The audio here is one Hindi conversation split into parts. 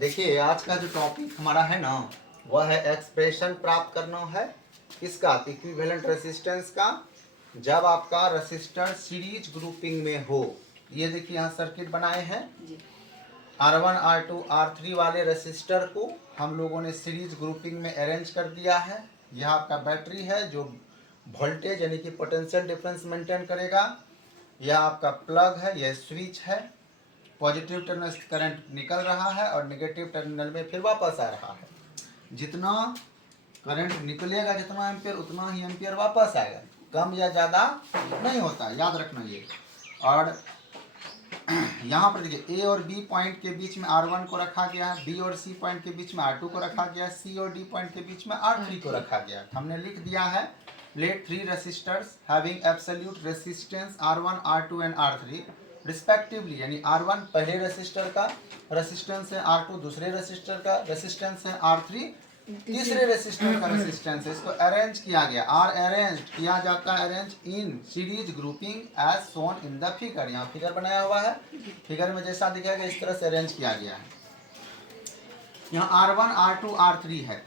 देखिए आज का जो टॉपिक हमारा है ना वह है एक्सप्रेशन प्राप्त करना है किसका, इक्विवेलेंट रेसिस्टेंस का, जब आपका रेसिस्टर सीरीज ग्रुपिंग में हो। ये देखिए यहाँ सर्किट बनाए हैं R1 R2 R3 वाले रेसिस्टर को हम लोगों ने सीरीज ग्रुपिंग में अरेंज कर दिया है। यह आपका बैटरी है जो वोल्टेज यानी कि पोटेंशियल डिफरेंस मेंटेन करेगा। यह आपका प्लग है, यह स्विच है। पॉजिटिव टर्मिनल से करंट निकल रहा है और नेगेटिव टर्मिनल में फिर वापस आ रहा है। जितना करंट निकलेगा जितना एम्पियर उतना ही एम्पियर वापस आएगा, कम या ज़्यादा नहीं होता, याद रखना ये। और यहाँ पर देखिए ए और बी पॉइंट के बीच में R1 को रखा गया है, बी और सी पॉइंट के बीच में R2 को रखा गया है, सी और डी पॉइंट के बीच में R3 को रखा गया है। हमने लिख दिया है let 3 resistors having absolute resistance R1 R2 and R3 respectively, यानी R1 पहले रेसिस्टर का रेसिस्टेंस है, R2 दूसरे रेसिस्टर का रेसिस्टेंस है, R3 तीसरे रेसिस्टर का रेसिस्टेंस है। इसको अरेंज किया गया, आर अरेंज किया जाता है, arrange in series grouping as shown in the figure. यहाँ फिगर बनाया हुआ है, फिगर में जैसा दिखेगा इस तरह से अरेंज किया गया है। यहाँ R1 R2 R3 है,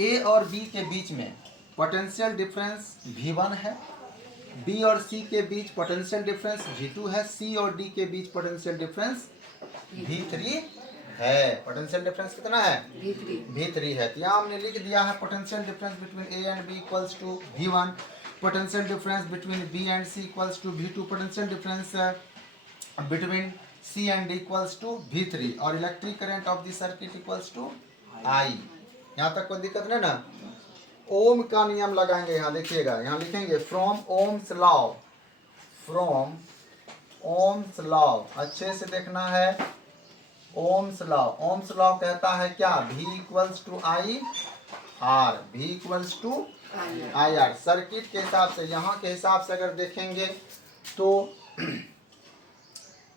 ए और बी के बीच में पोटेंशियल डिफरेंस V1 है, बी और सी के बीच पोटेंशियल डिफरेंस V2 है, सी और डी के बीच पोटेंशियल डिफरेंस V3 है। पोटेंशियल डिफरेंस कितना है? V3 है। तो यहाँ हमने लिख दिया है potential difference between A and B equals to V1, potential difference between B and C equals to V2, potential difference between C and D equals to V3 और electric current of the circuit equals to I। यहाँ तक कोई दिक्कत नहीं ना? ओम का नियम लगाएंगे, यहाँ देखिएगा, यहाँ लिखेंगे from Ohm's law, from Ohm's law, अच्छे से देखना है। ओम्स लॉ, ओम्स लॉ कहता है क्या? V equals to I R, V equals to I R. Circuit के हिसाब से, यहाँ के हिसाब से अगर देखेंगे तो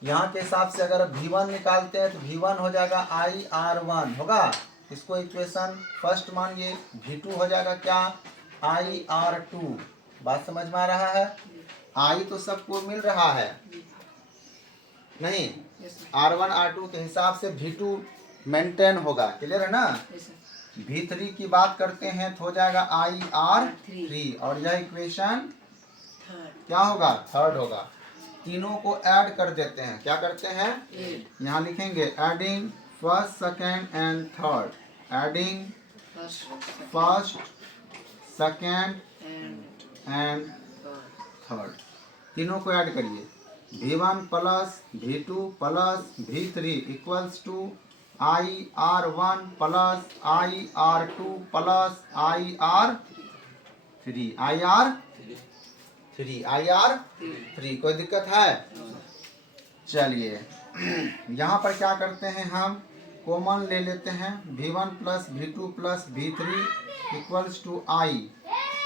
यहाँ के हिसाब से अगर V1 निकालते हैं तो V1 हो जाएगा IR1 होगा, इसको इक्वेशन फर्स्ट मानिए। V2 हो जाएगा क्या? IR2। बात समझ में आ रहा है? I तो सबको मिल रहा है नहीं, R1 R2 के हिसाब से V2 मेंटेन होगा, क्लियर है ना? V3 की बात करते हैं तो हो जाएगा IR3 और यह इक्वेशन क्या होगा? थर्ड होगा। तीनों को ऐड कर देते हैं, क्या करते हैं? यहाँ लिखेंगे adding first second and third, adding first second and third, तीनों को ऐड करिए। V1 plus V2 plus V3 equals to IR1 plus IR2 plus IR3। कोई दिक्कत है? चलिए यहाँ पर क्या करते हैं, हम कॉमन ले लेते हैं। V1 plus V2 plus V3 equals to I,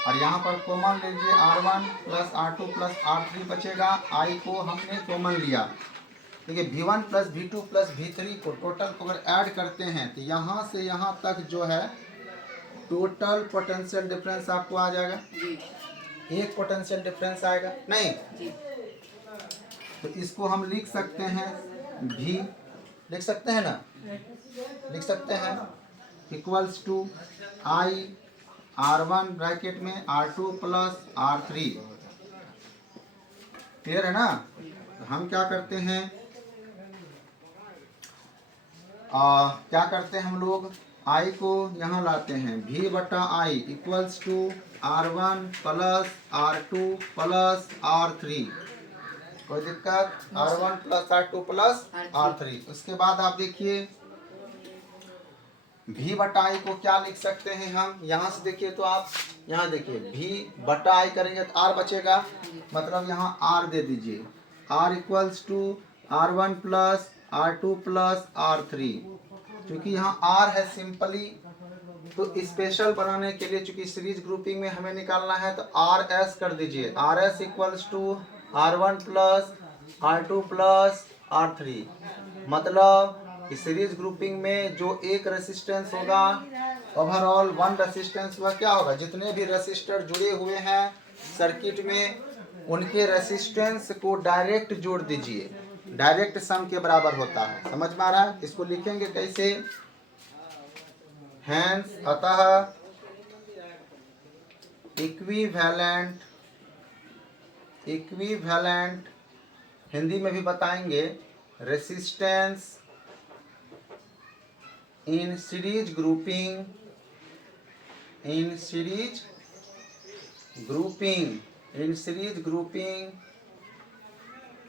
और यहाँ पर कॉमन लीजिए R1 plus R2 plus R3 बचेगा, I को हमने कॉमन लिया। देखिए V1 plus V2 plus V3 को टोटल को अगर ऐड करते हैं तो यहाँ से यहाँ तक जो है टोटल पोटेंशियल डिफरेंस आपको आ जाएगा, एक पोटेंशियल डिफरेंस आएगा नहीं? तो इसको हम लिख सकते हैं V, लिख सकते हैं ना? लिख सकते हैं equals to I R1 bracket में R2 प्लस R3, क्लियर है ना? हम क्या करते हैं, क्या करते हैं हम लोग, I को यहाँ लाते हैं, V बटा I equals to R1 plus R2 plus R3। कोई दिक्कत? R1 plus R2 plus R3। उसके बाद आप देखिए V बटा I को क्या लिख सकते हैं हम, यहाँ से देखिए तो आप यहाँ देखिए V बटा I करेंगे तो R बचेगा, मतलब यहाँ R दे दीजिए, R equals to R1 plus R2 plus R3। क्योंकि यहाँ R है सिंपली, तो स्पेशल बनाने के लिए चूंकि सीरीज ग्रुपिंग में हमें निकालना है तो RS कर दीजिए, RS equals to R1 plus R2 plus R3। मतलब सीरीज ग्रुपिंग में जो एक रेसिस्टेंस होगा, ओवरऑल वन रेसिस्टेंस, वह क्या होगा? जितने भी रेसिस्टर जुड़े हुए हैं सर्किट में उनके रेसिस्टेंस को डायरेक्ट जोड़ दीजिए, डायरेक्ट सम के बराबर होता है। समझ में आ रहा है? इसको लिखेंगे कैसे? हैंस अतः इक्विवेलेंट हिंदी में भी बताएंगे, resistance in series grouping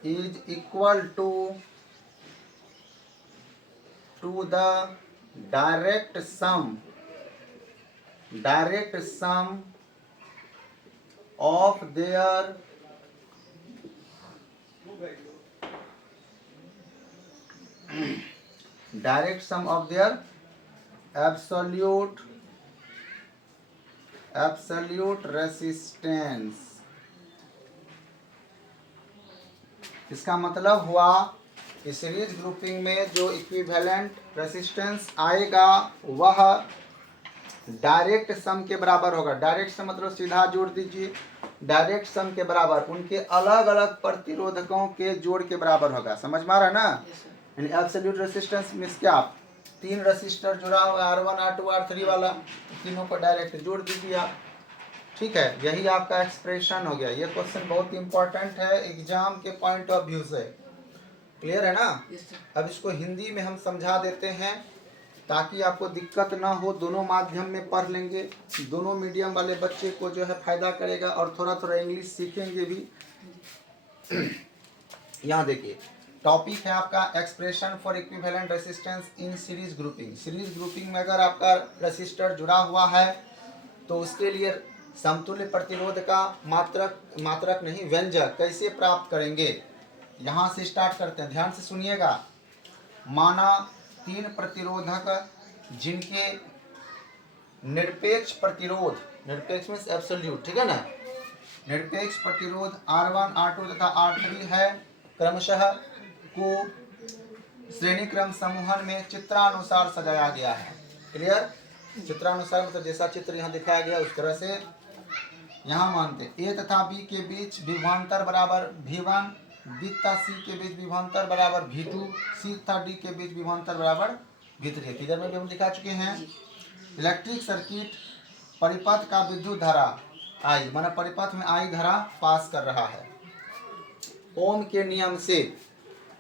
is equal to the direct sum of their absolute resistance। इसका मतलब हुआ कि सीरीज ग्रुपिंग में जो इक्विवेलेंट रेसिस्टेंस आएगा वह डायरेक्ट सम के बराबर होगा। डायरेक्ट सम मतलब सीधा जोड़ दीजिए, डायरेक्ट सम के बराबर उनके अलग अलग प्रतिरोधकों के जोड़ के बराबर होगा। समझ में आ रहा है ना? यानी एब्सोल्यूट रेसिस्टेंस मींस क्या? आप 3 रेसिस्टर जुड़ा हुआ R1 R2 R3 वाला, तीनों को डायरेक्ट जोड़ दीजिए आप। ठीक है, यही आपका एक्सप्रेशन हो गया। ये क्वेश्चन बहुत इंपॉर्टेंट है एग्जाम के पॉइंट ऑफ व्यू से। क्लियर है ना? अब इसको हिंदी में हम समझा देते हैं ताकि आपको दिक्कत ना हो। दोनों माध्यम में पढ़ लेंगे, दोनों मीडियम वाले बच्चे को जो है फायदा करेगा और थोड़ा थोड़ा इंग्लिश सीखेंगे भी। यहाँ देखिए, टॉपिक है आपका expression for equivalent resistance in series grouping. Series grouping में अगर आपका रेसिस्टर जुड़ा हुआ है तो उसके लिए समतुल्य प्रतिरोध का मात्रक नहीं व्यंजक कैसे प्राप्त करेंगे, यहाँ से स्टार्ट करते हैं। ध्यान से सुनिएगा। माना 3 प्रतिरोधक जिनके निरपेक्ष प्रतिरोध, निरपेक्ष मींस एब्सोल्यूट, ठीक है ना, निरपेक्ष प्रतिरोध R1 R2 तथा R3 है, क्रमशः को श्रेणी क्रम समूहन में चित्रानुसार सजाया गया है। क्लियर? चित्रानुसार मतलब जैसा चित्र यहाँ दिखाया गया उस तरह से यहाँ मानते A तथा B के बीच विभवांतर बराबर V1, B तथा C के बीच विभवांतर बराबर V2, C तथा D के बीच विभवांतर बराबर V3। फिगर में भी हम दिखा चुके हैं। इलेक्ट्रिक सर्किट परिपथ का विद्युत धारा I, माना परिपथ में I धारा पास कर रहा है। ओम के नियम से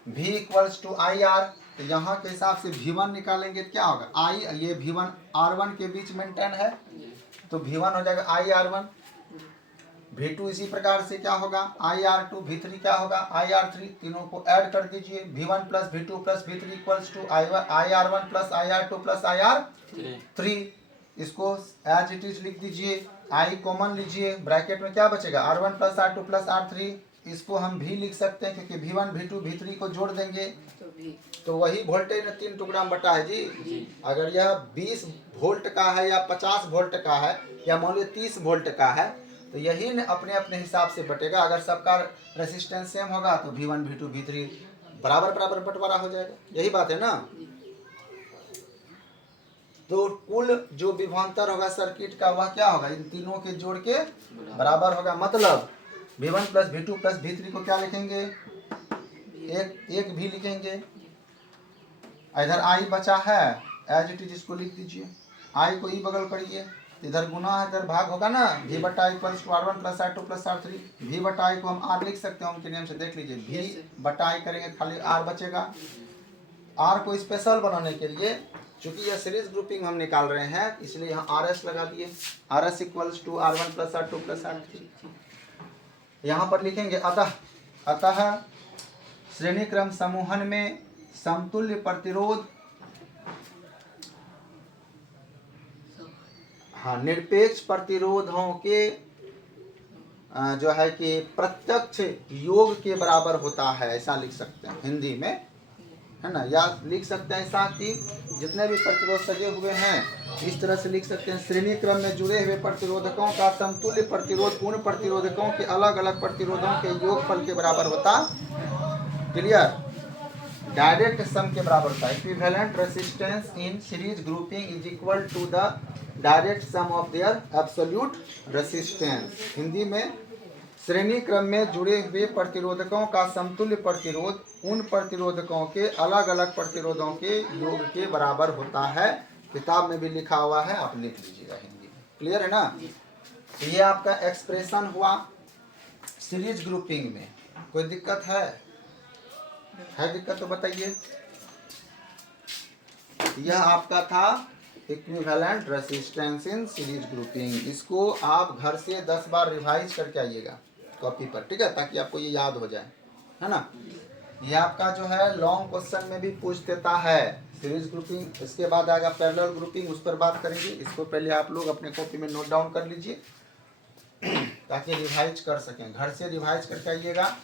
V इक्वल्स टू IR, तो यहाँ के हिसाब से V1 निकालेंगे तो क्या होगा? I, ये V1 R1 के बीच मेंटेन है तो V1 हो जाएगा IR1। V2 इसी प्रकार से क्या होगा? IR2। V3 क्या होगा? IR3। तीनों को ऐड कर दीजिए, V1 plus V2 plus V3 equals to IR1 plus IR2 plus IR3। इसको एज इट इज लिख दीजिए, I कॉमन लीजिए, ब्रैकेट में क्या बचेगा? R1 plus R2 plus R3। इसको हम भी लिख सकते हैं क्योंकि V1 V2 V3 को जोड़ देंगे तो वही वोल्टेज में 3 टुकड़ा में बटा है जी। अगर यह 20 वोल्ट का है या 50 वोल्ट का है या मान लीजिए 30 वोल्ट का है तो यही अपने अपने हिसाब से बटेगा। अगर सबका रेसिस्टेंस सेम होगा तो V1 V2 V3 बराबर बराबर बंटवारा हो जाएगा। यही बात है ना? तो कुल जो विभवांतर होगा सर्किट का वह क्या होगा? इन तीनों के जोड़ के बराबर होगा। मतलब V1 plus V2 plus V3 को क्या लिखेंगे? एक भी लिखेंगे। इधर I बचा है, एज इट इज इसको लिख दीजिए। I को ई बगल करिए, इधर गुना है इधर भाग होगा ना। V बटा I equals to R1 plus R2 plus R3। V बटा I को हम R लिख सकते हैं, उनके नियम से देख लीजिए। V बटा I करेंगे खाली R बचेगा। R को स्पेशल बनाने के लिए चूंकि यह सीरीज ग्रुपिंग हम निकाल रहे हैं इसलिए यहाँ RS लगा दिए। RS equals to R1 plus R2 plus R3। यहाँ पर लिखेंगे अतः श्रेणी क्रम समूहन में समतुल्य प्रतिरोध, हाँ, निरपेक्ष प्रतिरोधों के जो है कि प्रत्यक्ष योग के बराबर होता है, ऐसा लिख सकते हैं हिंदी में, है ना। या लिख सकते हैं ऐसा कि जितने भी प्रतिरोध सजे हुए हैं इस तरह से लिख सकते हैं, श्रेणी क्रम में जुड़े हुए प्रतिरोधकों का समतुल्य प्रतिरोध उन प्रतिरोधकों के अलग अलग प्रतिरोधों के योगफल के बराबर होता। क्लियर? डायरेक्ट सम के बराबर होता है। Equivalent resistance in series grouping is equal to the direct sum of their absolute resistance. Hindi में श्रेणी क्रम में जुड़े हुए प्रतिरोधकों का समतुल्य प्रतिरोध उन प्रतिरोधकों के अलग अलग प्रतिरोधों के योग के बराबर होता है। किताब में भी लिखा हुआ है, आप लिख लीजिएगा हिंदी में। क्लियर है ना? तो ये आपका एक्सप्रेशन हुआ सीरीज ग्रुपिंग में। कोई दिक्कत है दिक्कत तो बताइए। यह आपका था equivalent resistance in series grouping. इसको आप घर से 10 बार रिवाइज करके आइएगा कॉपी पर, ठीक है, ताकि आपको ये याद हो जाए, है ना। ये आपका जो है लॉन्ग क्वेश्चन में भी पूछ देता है सीरीज ग्रुपिंग। इसके बाद आएगा पैरेलल ग्रुपिंग, उस पर बात करेंगे। इसको पहले आप लोग अपने कॉपी में नोट डाउन कर लीजिए ताकि रिवाइज कर सकें। घर से रिवाइज करके आइएगा।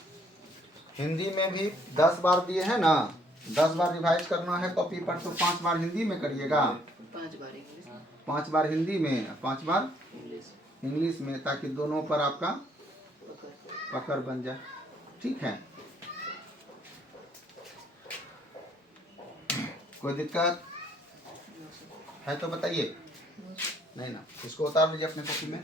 हिंदी में भी 10 बार दिए हैं ना, 10 बार रिवाइज करना है कॉपी पर, तो 5 बार हिंदी में करिएगा, 5 बार हिंदी में, 5 बार इंग्लिश में, ताकि दोनों पर आपका पकड़ बन जाए। ठीक है, कोई दिक्कत है तो बताइए। नहीं ना, इसको उतार लीजिए अपने कॉपी में।